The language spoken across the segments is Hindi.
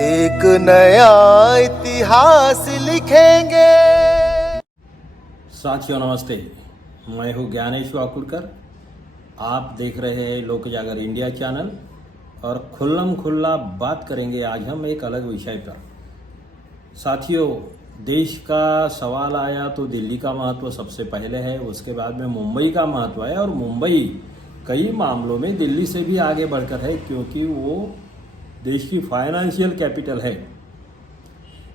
एक नया इतिहास लिखेंगे। साथियों नमस्ते, मैं हूँ ज्ञानेश वाकुड़कर। आप देख रहे हैं लोक जागर इंडिया चैनल और खुल्लम खुल्ला बात करेंगे आज हम एक अलग विषय पर। साथियों, देश का सवाल आया तो दिल्ली का महत्व सबसे पहले है, उसके बाद में मुंबई का महत्व है। और मुंबई कई मामलों में दिल्ली से भी आगे बढ़कर है, क्योंकि वो देश की फाइनेंशियल कैपिटल है।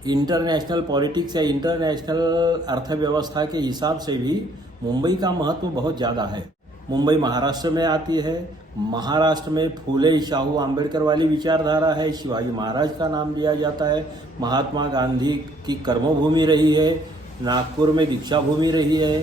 इंटरनेशनल पॉलिटिक्स या इंटरनेशनल अर्थव्यवस्था के हिसाब से भी मुंबई का महत्व बहुत ज़्यादा है। मुंबई महाराष्ट्र में आती है। महाराष्ट्र में फूले शाहू आंबेडकर वाली विचारधारा है। शिवाजी महाराज का नाम लिया जाता है। महात्मा गांधी की कर्मभूमि रही है। नागपुर में दीक्षा भूमि रही है।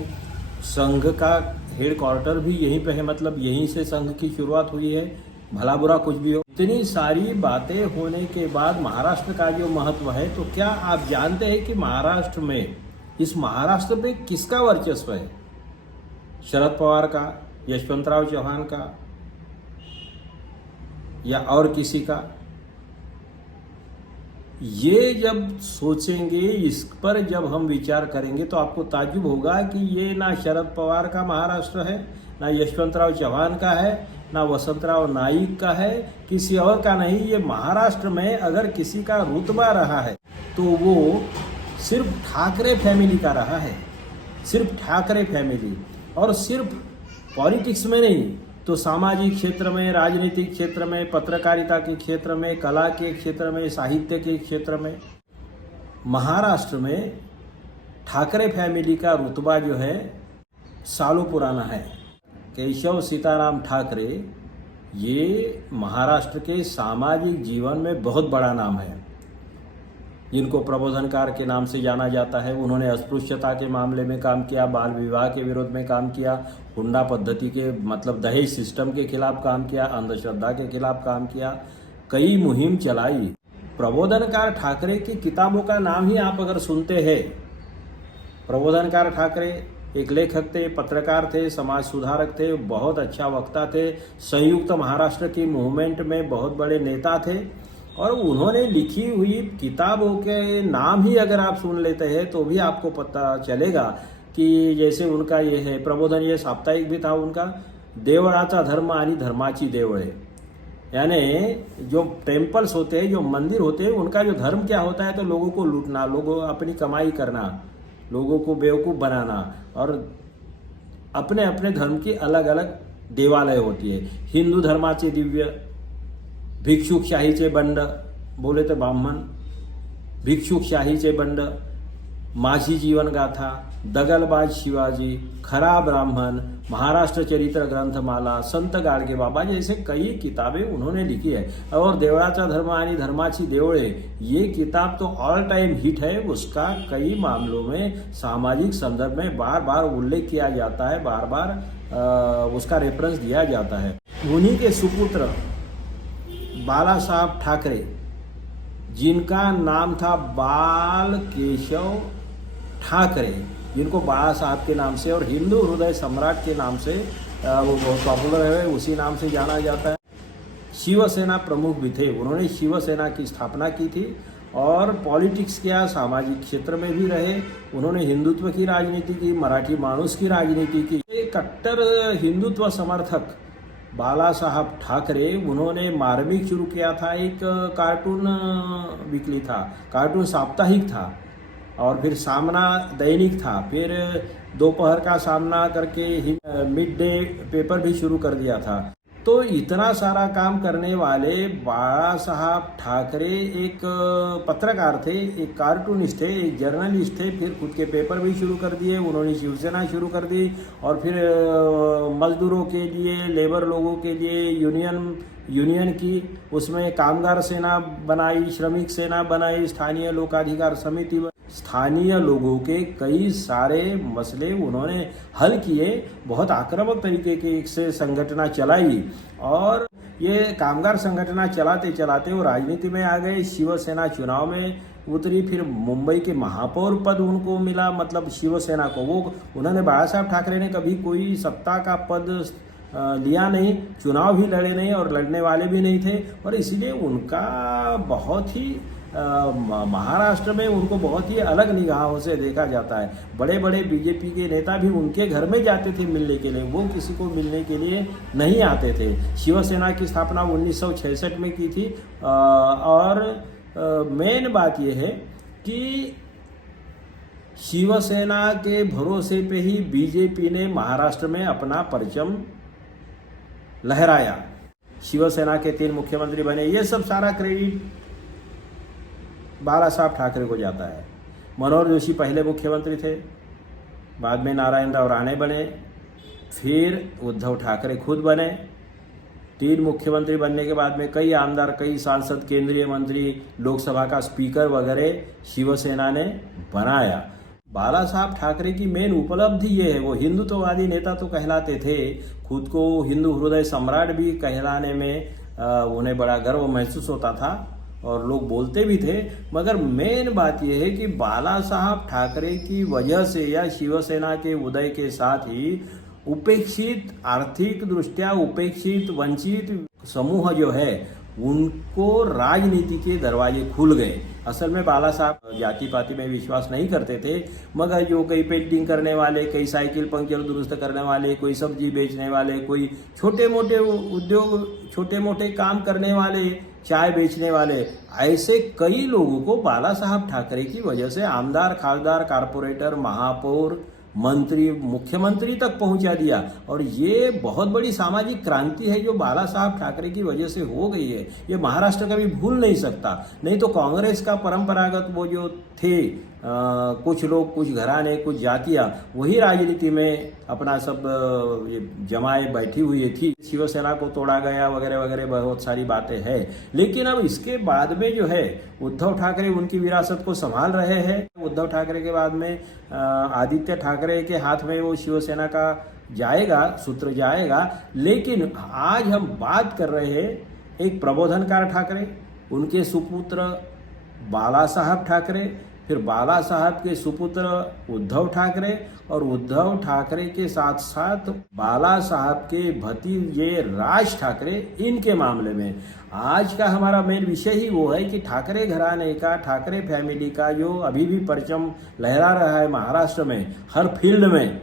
संघ का हेडक्वार्टर भी यहीं पे है, मतलब यहीं से संघ की शुरुआत हुई है। भला बुरा कुछ भी हो, इतनी सारी बातें होने के बाद महाराष्ट्र का जो महत्व है, तो क्या आप जानते हैं कि महाराष्ट्र में, इस महाराष्ट्र पे किसका वर्चस्व है? शरद पवार का, यशवंतराव चौहान का, या और किसी का? ये जब सोचेंगे, इस पर जब हम विचार करेंगे, तो आपको ताज्जुब होगा कि ये ना शरद पवार का महाराष्ट्र है, ना यशवंतराव चौहान का है, ना वसंतराव नाईक का है, किसी और का नहीं। ये महाराष्ट्र में अगर किसी का रुतबा रहा है तो वो सिर्फ ठाकरे फैमिली का रहा है। सिर्फ ठाकरे फैमिली, और सिर्फ पॉलिटिक्स में नहीं, तो सामाजिक क्षेत्र में, राजनीतिक क्षेत्र में, पत्रकारिता के क्षेत्र में, कला के क्षेत्र में, साहित्य के क्षेत्र में महाराष्ट्र में ठाकरे फैमिली का रुतबा जो है सालों पुराना है। केशव सीताराम ठाकरे ये महाराष्ट्र के सामाजिक जीवन में बहुत बड़ा नाम है, जिनको प्रबोधनकार के नाम से जाना जाता है। उन्होंने अस्पृश्यता के मामले में काम किया, बाल विवाह के विरोध में काम किया, हुंडा पद्धति के मतलब दहेज सिस्टम के खिलाफ काम किया, अंधश्रद्धा के खिलाफ काम किया, कई मुहिम चलाई। प्रबोधनकार ठाकरे की किताबों का नाम ही आप अगर सुनते हैं, प्रबोधनकार ठाकरे एक लेखक थे, पत्रकार थे, समाज सुधारक थे, बहुत अच्छा वक्ता थे, संयुक्त महाराष्ट्र की मूवमेंट में बहुत बड़े नेता थे। और उन्होंने लिखी हुई किताबों के नाम ही अगर आप सुन लेते हैं तो भी आपको पता चलेगा कि जैसे उनका ये है प्रबोधन, ये साप्ताहिक भी था उनका, देवळाचा धर्म आणि धर्माची देवळे। यानी जो टेम्पल्स होते हैं, जो मंदिर होते हैं, उनका जो धर्म क्या होता है, तो लोगों को लूटना, लोगों अपनी कमाई करना, लोगों को बेवकूफ़ बनाना, और अपने अपने धर्म की अलग अलग देवालय होती है। हिंदू धर्माचे दिव्य, भिक्षुकशाहीचे बंड, बोले तो ब्राह्मण, भिक्षुकशाहीचे बंड, माझी जीवन गाथा, दगलबाज शिवाजी, खरा ब्राह्मण, महाराष्ट्र चरित्र ग्रंथमाला, संत गाडगे बाबा जैसे कई किताबें उन्होंने लिखी है। और देवळाचा धर्म आणि धर्माची देवळे, ये किताब तो ऑल टाइम हिट है। उसका कई मामलों में सामाजिक संदर्भ में बार बार उल्लेख किया जाता है, बार बार उसका रेफरेंस दिया जाता है। उन्हीं के सुपुत्र बाला साहब ठाकरे, जिनका नाम था बाल केशव ठाकरे, जिनको बाला साहब के नाम से और हिंदू हृदय सम्राट के नाम से वो बहुत पॉपुलर है, उसी नाम से जाना जाता है। शिवसेना प्रमुख भी थे। उन्होंने शिवसेना की स्थापना की थी और पॉलिटिक्स किया, सामाजिक क्षेत्र में भी रहे। उन्होंने हिंदुत्व की राजनीति की, मराठी माणूस की राजनीति की। एक कट्टर हिंदुत्व समर्थक बाला साहब ठाकरे, उन्होंने मार्मिक शुरू किया था, एक कार्टून वीकली था, कार्टून साप्ताहिक था, और फिर सामना दैनिक था, फिर दोपहर का सामना करके मिड डे पेपर भी शुरू कर दिया था। तो इतना सारा काम करने वाले बाला साहब ठाकरे एक पत्रकार थे, एक कार्टूनिस्ट थे, एक जर्नलिस्ट थे, फिर खुद के पेपर भी शुरू कर दिए। उन्होंने शिवसेना शुरू कर दी, और फिर मजदूरों के लिए, लेबर लोगों के लिए यूनियन की, उसमें कामगार सेना बनाई, श्रमिक सेना बनाई, स्थानीय लोकाधिकार समिति, स्थानीय लोगों के कई सारे मसले उन्होंने हल किए। बहुत आक्रामक तरीके की से संगठना चलाई, और ये कामगार संगठना चलाते चलाते वो राजनीति में आ गए। शिवसेना चुनाव में उतरी, फिर मुंबई के महापौर पद उनको मिला, मतलब शिवसेना को। वो उन्होंने बाला साहब ठाकरे ने कभी कोई सत्ता का पद लिया नहीं, चुनाव भी लड़े नहीं और लड़ने वाले भी नहीं थे, और इसीलिए उनका बहुत ही महाराष्ट्र में उनको बहुत ही अलग निगाहों से देखा जाता है। बड़े बड़े बीजेपी के नेता भी उनके घर में जाते थे मिलने के लिए, वो किसी को मिलने के लिए नहीं आते थे। शिवसेना की स्थापना 1966 में की थी, और मेन बात यह है कि शिवसेना के भरोसे पे ही बीजेपी ने महाराष्ट्र में अपना परचम लहराया। शिवसेना के 3 मुख्यमंत्री बने, ये सब सारा क्रेडिट बाला साहब ठाकरे को जाता है। मनोहर जोशी पहले मुख्यमंत्री थे, बाद में नारायणराव राणे बने, फिर उद्धव ठाकरे खुद बने। 3 मुख्यमंत्री बनने के बाद में कई आमदार, कई सांसद, केंद्रीय मंत्री, लोकसभा का स्पीकर वगैरह शिवसेना ने बनाया। बाला साहब ठाकरे की मेन उपलब्धि ये है, वो हिंदुत्ववादी नेता तो कहलाते थे, खुद को हिंदू हृदय सम्राट भी कहलाने में उन्हें बड़ा गर्व महसूस होता था और लोग बोलते भी थे। मगर मेन बात यह है कि बाला साहब ठाकरे की वजह से या शिवसेना के उदय के साथ ही उपेक्षित, आर्थिक दृष्टया उपेक्षित, वंचित समूह जो है उनको राजनीति के दरवाजे खुल गए। असल में बाला साहब जाति पाति में विश्वास नहीं करते थे, मगर जो कई पेंटिंग करने वाले, कई साइकिल पंक्चर दुरुस्त करने वाले, कोई सब्जी बेचने वाले, कोई छोटे मोटे उद्योग, छोटे मोटे काम करने वाले, चाय बेचने वाले, ऐसे कई लोगों को बाला साहब ठाकरे की वजह से आमदार, खासदार, कारपोरेटर, महापौर, मंत्री, मुख्यमंत्री तक पहुंचा दिया। और ये बहुत बड़ी सामाजिक क्रांति है जो बाला साहब ठाकरे की वजह से हो गई है। ये महाराष्ट्र कभी भूल नहीं सकता। नहीं तो कांग्रेस का परंपरागत वो जो थे कुछ लोग, कुछ घराने, कुछ जातियां, वही राजनीति में अपना सब जमाए बैठी हुई थी। शिवसेना को तोड़ा गया वगैरह वगैरह बहुत सारी बातें हैं। लेकिन अब इसके बाद में जो है उद्धव ठाकरे उनकी विरासत को संभाल रहे हैं। उद्धव ठाकरे के बाद में आदित्य ठाकरे के हाथ में वो शिवसेना का जाएगा, सूत्र जाएगा। लेकिन आज हम बात कर रहे हैं एक प्रबोधनकार ठाकरे, उनके सुपुत्र बाला साहब ठाकरे, फिर बाला साहब के सुपुत्र उद्धव ठाकरे, और उद्धव ठाकरे के साथ साथ बाला साहब के भतीजे राज ठाकरे। इनके मामले में आज का हमारा मेन विषय ही वो है कि ठाकरे घराने का, ठाकरे फैमिली का जो अभी भी परचम लहरा रहा है महाराष्ट्र में, हर फील्ड में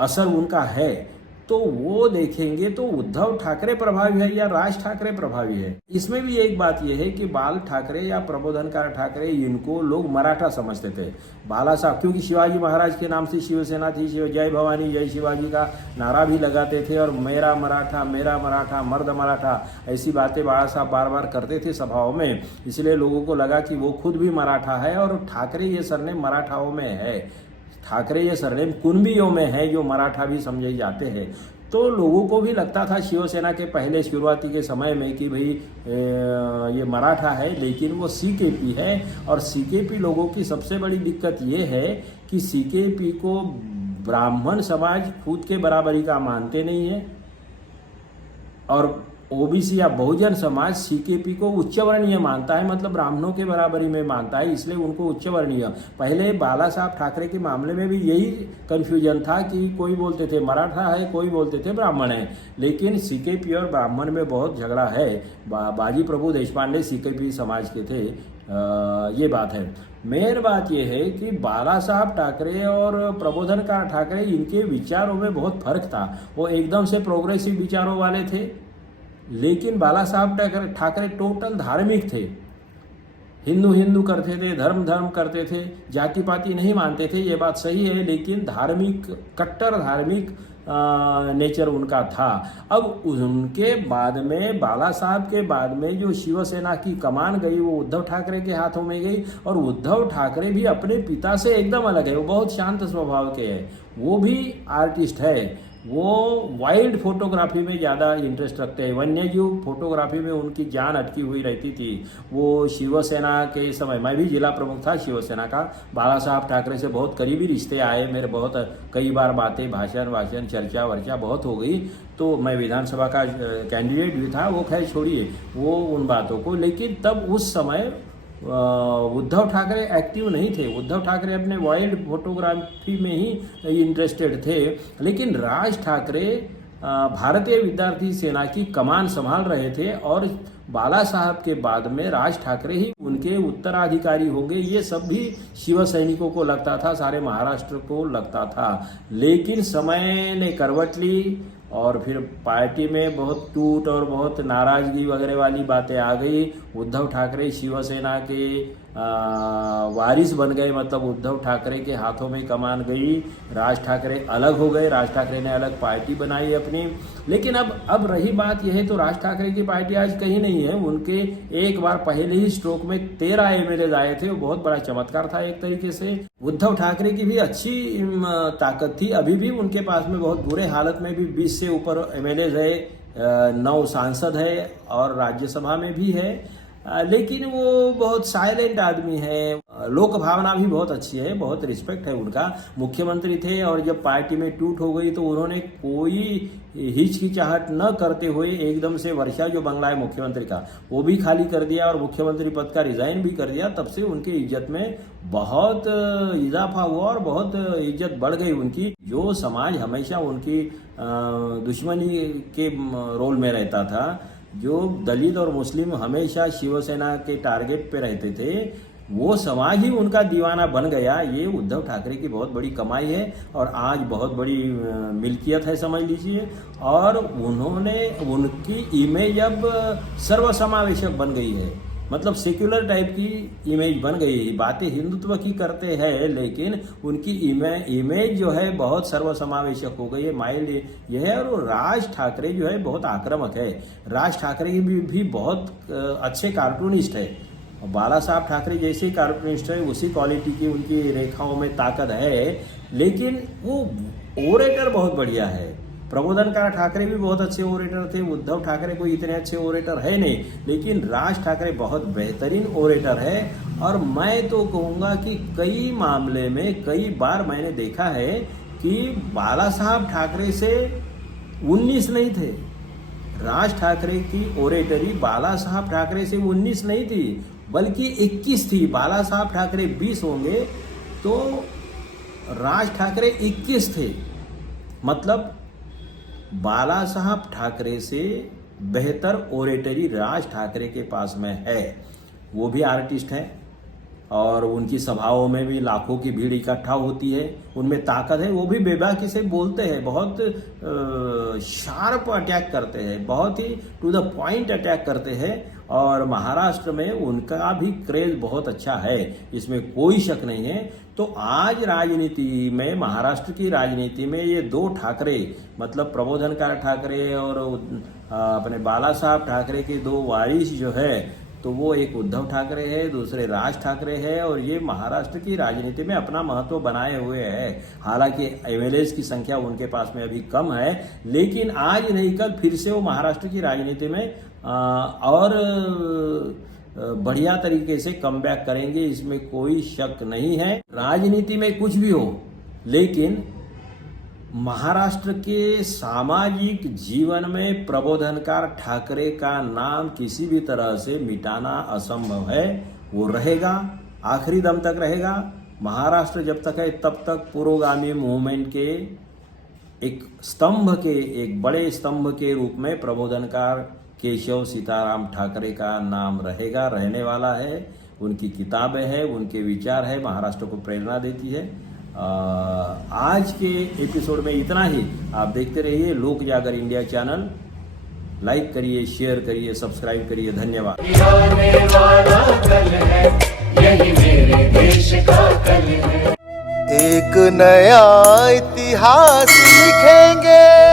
असर उनका है। तो वो देखेंगे तो उद्धव ठाकरे प्रभावी है या राज ठाकरे प्रभावी है। इसमें भी एक बात यह है कि बाल ठाकरे या प्रबोधनकार ठाकरे, इनको लोग मराठा समझते थे। बाला साहब क्योंकि शिवाजी महाराज के नाम से शिवसेना थी, जय भवानी जय शिवाजी का नारा भी लगाते थे, और मेरा मराठा, मर्द मराठा, ऐसी बातें बाला साहब बार बार करते थे सभाओं में। इसलिए लोगों को लगा कि वो खुद भी मराठा है, और ठाकरे ये सरनेम मराठाओं में है, ठाकरे ये सरनेम कुणबियों में है जो मराठा भी समझे जाते हैं। तो लोगों को भी लगता था शिवसेना के पहले शुरुआती के समय में कि भाई ये मराठा है, लेकिन वो सीकेपी है। और सीकेपी लोगों की सबसे बड़ी दिक्कत ये है कि सीकेपी को ब्राह्मण समाज खुद के बराबरी का मानते नहीं है, और ओबीसी या बहुजन समाज सीकेपी को उच्च वर्णीय मानता है, मतलब ब्राह्मणों के बराबरी में मानता है, इसलिए उनको उच्च वर्णीय। पहले बाला साहब ठाकरे के मामले में भी यही कन्फ्यूजन था कि कोई बोलते थे मराठा है, कोई बोलते थे ब्राह्मण है। लेकिन सीकेपी और ब्राह्मण में बहुत झगड़ा है। बाजी प्रभु देशपांडे सीकेपी समाज के थे, ये बात है। मेन बात यह है कि बाला साहब ठाकरे और प्रबोधनकार ठाकरे, इनके विचारों में बहुत फर्क था। वो एकदम से प्रोग्रेसिव विचारों वाले थे, लेकिन बाला साहब ठाकरे टोटल धार्मिक थे। हिंदू करते थे, धर्म करते थे, जाति पाति नहीं मानते थे, ये बात सही है, लेकिन धार्मिक, कट्टर धार्मिक नेचर उनका था। अब उनके बाद में, बाला साहब के बाद में जो शिवसेना की कमान गई वो उद्धव ठाकरे के हाथों में गई। और उद्धव ठाकरे भी अपने पिता से एकदम अलग है, वो बहुत शांत स्वभाव के हैं। वो भी आर्टिस्ट है, वो वाइल्ड फोटोग्राफी में ज़्यादा इंटरेस्ट रखते हैं, वन्यजीव फोटोग्राफी में उनकी जान अटकी हुई रहती थी। वो शिवसेना के समय, मैं भी जिला प्रमुख था शिवसेना का, बाला साहब ठाकरे से बहुत करीबी रिश्ते आए मेरे, बहुत कई बार बातें, भाषण चर्चा वर्चा बहुत हो गई। तो मैं विधानसभा का कैंडिडेट भी था, वो खैर छोड़िए वो उन बातों को। लेकिन तब उस समय उद्धव ठाकरे एक्टिव नहीं थे, उद्धव ठाकरे अपने वाइल्ड फोटोग्राफी में ही इंटरेस्टेड थे। लेकिन राज ठाकरे भारतीय विद्यार्थी सेना की कमान संभाल रहे थे और बाला साहब के बाद में राज ठाकरे ही उनके उत्तराधिकारी होंगे, ये सब भी शिव सैनिकों को लगता था, सारे महाराष्ट्र को लगता था। लेकिन समय ने करवट ली और फिर पार्टी में बहुत टूट और बहुत नाराजगी वगैरह वाली बातें आ गई। उद्धव ठाकरे शिवसेना के वारिस बन गए, मतलब उद्धव ठाकरे के हाथों में कमान गई। राज ठाकरे अलग हो गए, राज ठाकरे ने अलग पार्टी बनाई अपनी। लेकिन अब रही बात यह है तो राज ठाकरे की पार्टी आज कहीं नहीं है। उनके एक बार पहले ही स्ट्रोक में 13 एमएलए आए थे, वो बहुत बड़ा चमत्कार था एक तरीके से। उद्धव ठाकरे की भी अच्छी ताकत थी, अभी भी उनके पास में बहुत बुरे हालत में भी 20 से ऊपर एमएलए है, 9 सांसद है और राज्यसभा में भी है। लेकिन वो बहुत साइलेंट आदमी है, लोक भावना भी बहुत अच्छी है, बहुत रिस्पेक्ट है उनका। मुख्यमंत्री थे और जब पार्टी में टूट हो गई तो उन्होंने कोई हिचकिचाहट न करते हुए एकदम से वर्षा जो बंगला है मुख्यमंत्री का वो भी खाली कर दिया और मुख्यमंत्री पद का रिजाइन भी कर दिया। तब से उनकी इज्जत में बहुत इजाफा हुआ और बहुत इज्जत बढ़ गई उनकी। जो समाज हमेशा उनकी दुश्मनी के रोल में रहता था, जो दलित और मुस्लिम हमेशा शिवसेना के टारगेट पे रहते थे, वो समाज ही उनका दीवाना बन गया। ये उद्धव ठाकरे की बहुत बड़ी कमाई है और आज बहुत बड़ी मिल्कियत है समझ लीजिए। और उनकी इमेज अब सर्वसमावेशक बन गई है, मतलब सेक्युलर टाइप की इमेज बन गई है। बातें हिंदुत्व की करते हैं लेकिन उनकी इमेज जो है बहुत सर्वसमावेशक हो गई है, माइल्ड यह है। और राज ठाकरे जो है बहुत आक्रामक है। राज ठाकरे भी बहुत अच्छे कार्टूनिस्ट है। बाला साहब ठाकरे जैसे कार्टूनिस्ट है, उसी क्वालिटी की उनकी रेखाओं में ताकत है। लेकिन वो ओरेटर बहुत बढ़िया है। प्रबोधनकार ठाकरे भी बहुत अच्छे ओरेटर थे, उद्धव ठाकरे कोई इतने अच्छे ओरेटर है नहीं, लेकिन राज ठाकरे बहुत बेहतरीन ओरेटर है। और मैं तो कहूँगा कि कई मामले में कई बार मैंने देखा है कि बाला साहब ठाकरे से 19 नहीं थे। राज ठाकरे की ओरेटरी बाला साहब ठाकरे से 19 नहीं थी बल्कि 21 थी। बाला साहब ठाकरे 20 होंगे तो राज ठाकरे 21 थे। मतलब बाला साहब ठाकरे से बेहतर ओरेटरी राज ठाकरे के पास में है। वो भी आर्टिस्ट हैं और उनकी सभाओं में भी लाखों की भीड़ इकट्ठा होती है, उनमें ताकत है। वो भी बेबाकी से बोलते हैं, बहुत शार्प अटैक करते हैं, बहुत ही टू द पॉइंट अटैक करते हैं। और महाराष्ट्र में उनका भी क्रेज बहुत अच्छा है, इसमें कोई शक नहीं है। तो आज राजनीति में, महाराष्ट्र की राजनीति में ये 2 ठाकरे, मतलब प्रबोधनकार ठाकरे और अपने बाला साहब ठाकरे के 2 वारिस जो है, तो वो एक उद्धव ठाकरे है, दूसरे राज ठाकरे है। और ये महाराष्ट्र की राजनीति में अपना महत्व बनाए हुए है। हालांकि एमएलएज की संख्या उनके पास में अभी कम है, लेकिन आज नहीं कल फिर से वो महाराष्ट्र की राजनीति में और बढ़िया तरीके से कमबैक करेंगे, इसमें कोई शक नहीं है। राजनीति में कुछ भी हो, लेकिन महाराष्ट्र के सामाजिक जीवन में प्रबोधनकार ठाकरे का नाम किसी भी तरह से मिटाना असंभव है। वो रहेगा, आखिरी दम तक रहेगा। महाराष्ट्र जब तक है तब तक पुरोगामी मूवमेंट के एक बड़े स्तंभ के रूप में प्रबोधनकार केशव सीताराम ठाकरे का नाम रहेगा, रहने वाला है। उनकी किताबें हैं, उनके विचार है, महाराष्ट्र को प्रेरणा देती है। आज के एपिसोड में इतना ही। आप देखते रहिए लोक जागर इंडिया चैनल। लाइक करिए, शेयर करिए, सब्सक्राइब करिए। धन्यवाद। यही मेरे देश का कल है। एक नया इतिहास लिखेंगे।